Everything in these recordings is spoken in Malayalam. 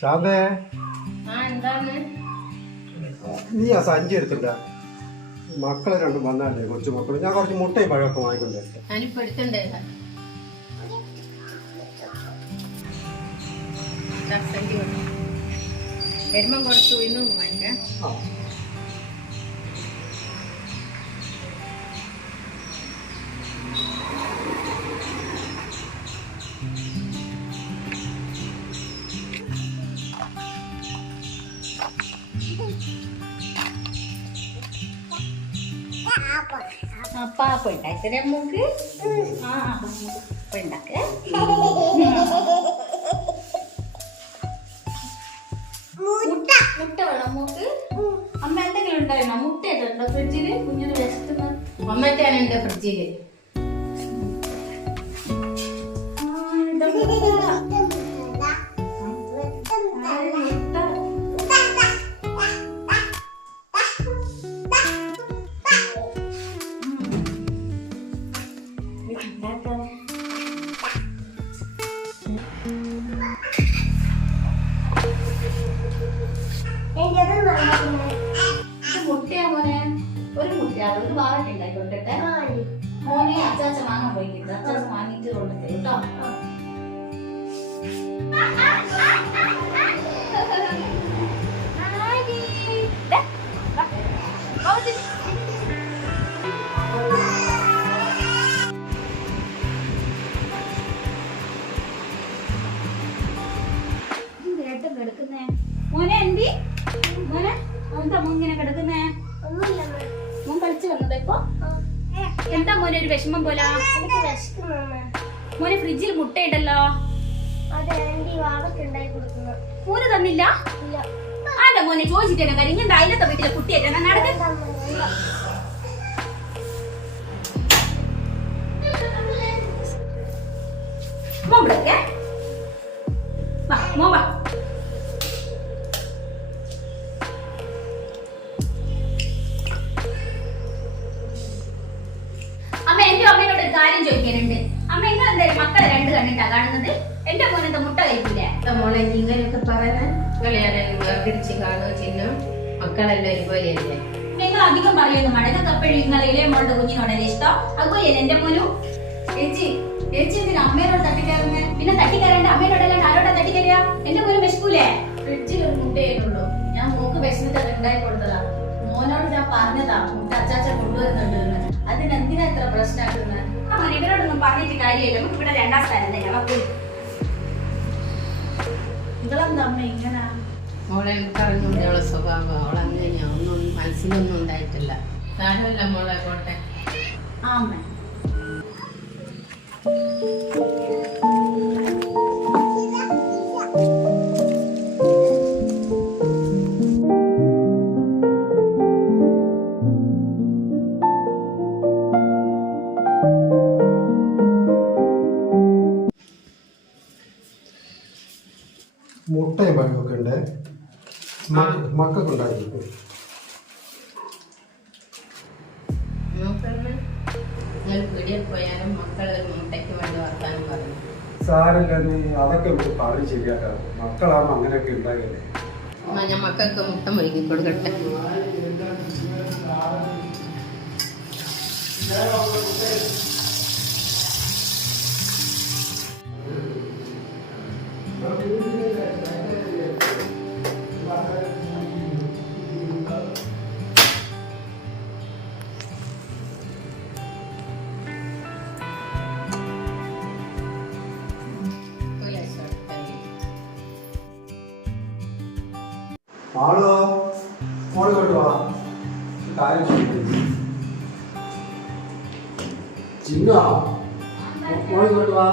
ശാന്തേ. നീ ആ സഞ്ചി എടുത്തിട്ട. മക്കളെ രണ്ടും വന്നാലേ കൊച്ചു മക്കൾ ഞാൻ കുറച്ച് മുട്ടയും പഴമൊക്കെ വാങ്ങിക്കൊണ്ടേ വരുമ്പം കുറച്ച് ഇന്നും വാങ്ങിക്കാം. ആ നമുക്ക് ആ അപ്പൊ ഉണ്ടാക്കേ മുട്ട. മുട്ട വേണം നമുക്ക് അമ്മ എന്തെങ്കിലും ഉണ്ടായിരുന്നോ? മുട്ട ഫ്രിഡ്ജിൽ? കുഞ്ഞിന് വിശക്കുന്ന. അമ്മറ്റാനുണ്ട് ഫ്രിഡ്ജിൽ. ഒരു മുട്ടയാ ഒരു ഭാഗത്ത് ഉണ്ടാക്കി കൊടുക്കട്ടെ മോനെ അച്ചാച്ച വാങ്ങാൻ കിട്ടും അച്ചാച്ച വാങ്ങിയിട്ട് കൊണ്ടുത്തരും കേട്ട്. എന്താ മോൻ ഇങ്ങനെ കിടക്കുന്നേ? മോൻ കളിച്ചു വന്നതാ ഇപ്പൊ? എന്താ മോനെ ഒരു വിഷമം പോലെ? മോനെ ഫ്രിഡ്ജിൽ മുട്ടയിടല്ലോ. മോന് തന്നില്ല? ആന്റെ മോനെ ചോദിച്ചിട്ടേ കാര്യം. ഇങ്ങനെ അയലത്തെ വീട്ടിലെ കുട്ടിയായിട്ട് നടക്ക്. മോൻ വിളിക്കേ കാര്യം ചോദിക്കാനുണ്ട്. അമ്മ നിങ്ങൾ എന്തായാലും മക്കളെ രണ്ട് കണ്ടിട്ടാ കാണുന്നത്? എന്റെ മോനെ എന്താ മുട്ട കഴിക്കില്ലേ മോളെ ഇങ്ങനെയൊക്കെ പറയാൻ? കാണുക ചിഹ്നം മക്കളെല്ലാം ഒരുപോലെയല്ലേ? നിങ്ങൾ അധികം പറയുന്നു മടങ്ങ കപ്പഴി നിങ്ങൾ ഇളയ മോളുടെ കുഞ്ഞിനോടല്ലേ ഇഷ്ടം? അതുപോലെ എന്റെ മോനും? ചേച്ചി ചേച്ചി എന്തിനാ അമ്മേനോട് തട്ടിക്കയറുന്നേ? പിന്നെ തട്ടിക്കയറേണ്ട. അമ്മേനോടല്ലാണ്ട് ആരോടാ തട്ടിക്കയറിയ എന്റെ മോനും വിശക്കൂലേ? ഫ്രിഡ്ജിൽ ഒരു മുട്ടയായിട്ടുള്ളൂ ഞാൻ മോക്ക് വിശന്നിട്ട് അത് ഉണ്ടായി കൊടുത്തതാ. മോനോട് ഞാൻ പറഞ്ഞതാ മുട്ട അച്ചാച്ച കൊണ്ടുവരുന്നുണ്ട്. അതിനെന്തിനാ ഇത്ര പ്രശ്നമാക്കുന്നത് പറഞ്ഞിട്ട് കാര്യമില്ല. നമുക്ക് ഇവിടെ രണ്ടാം സ്ഥാനം തന്നെ നമുക്ക് നിങ്ങളെന്താ അമ്മ ഇങ്ങനെ? മോളെ എനിക്കറിഞ്ഞു അവളെ സ്വഭാവം. അവളങ്ങനെയാ ഒന്നും മനസ്സിലൊന്നും ഉണ്ടായിട്ടില്ല. സാരമില്ല മോളെ പോട്ടെ ആ മുട്ടയും പഴമൊക്കെ ഉണ്ട്. മക്കൾക്ക് ഉണ്ടാക്കി സാരല്ല നീ അതൊക്കെ പറഞ്ഞ് ശരിയാക്കാം. മക്കളാകുമ്പോൾ അങ്ങനെയൊക്കെ ഉണ്ടാകല്ലേ ഞാൻ മക്കൾക്ക് മുട്ട മുഴുകി കൊടുക്കട്ടെ. ഒരു ആളോ മോൾ കൊണ്ട് വാ. ഒരു കാര്യം ചിന്നോ മോൾ കൊണ്ട് വാ.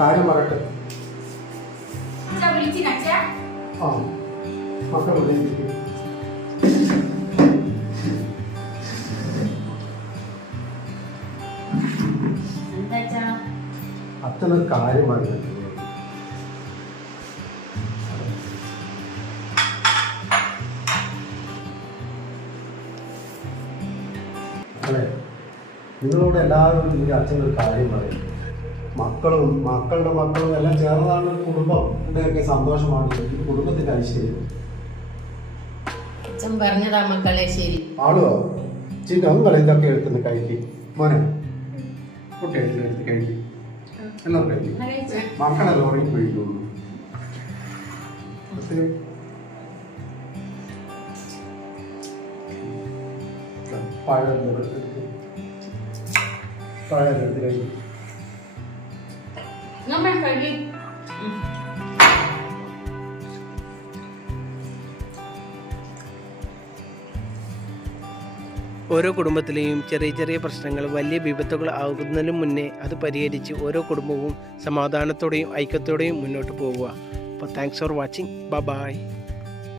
കാര്യം പറയട്ടെ. ആ മക്കൾ വിളിച്ചിരിക്കും അച്ഛനൊരു കാര്യം നിങ്ങളോട് എല്ലാവരും ഈ അച്ഛനൊരു കാര്യം പറയും. മക്കളും മക്കളുടെ മക്കളും എല്ലാം ചേർന്നതാണ് ഒരു കുടുംബം. ഇവിടെയൊക്കെ സന്തോഷമാണ്. ഈ കുടുംബത്തിന്റെ ഐശ്വര്യം. അച്ഛൻ പറഞ്ഞതാ മക്കളെ ശരി. ആളുവോ? ചിന്നങ്ങൾ ഇതൊക്കെ എടുത്തുനിന്ന് കഴിക്കും. മോനെ കുട്ടി എടുത്ത് കഴിക്കും. എല്ലാവരും കഴിക്കും എന്നാ കഴിച്ചേ. മക്കളെ ഉറങ്ങി പോയിട്ടുള്ളൂ പഴം പഴം എടുത്ത് കഴിക്കും നമ്മ കഴി ഓരോ കുടുംബത്തിലെയും ചെറിയ ചെറിയ പ്രശ്നങ്ങൾ വലിയ വിപത്തുകൾ ആകുന്നതിന് മുന്നേ അത് പരിഹരിച്ച് ഓരോ കുടുംബവും സമാധാനത്തോടെയും ഐക്യത്തോടെയും മുന്നോട്ട് പോവുക. അപ്പോൾ താങ്ക്സ് ഫോർ വാച്ചിങ് ബ ബായ്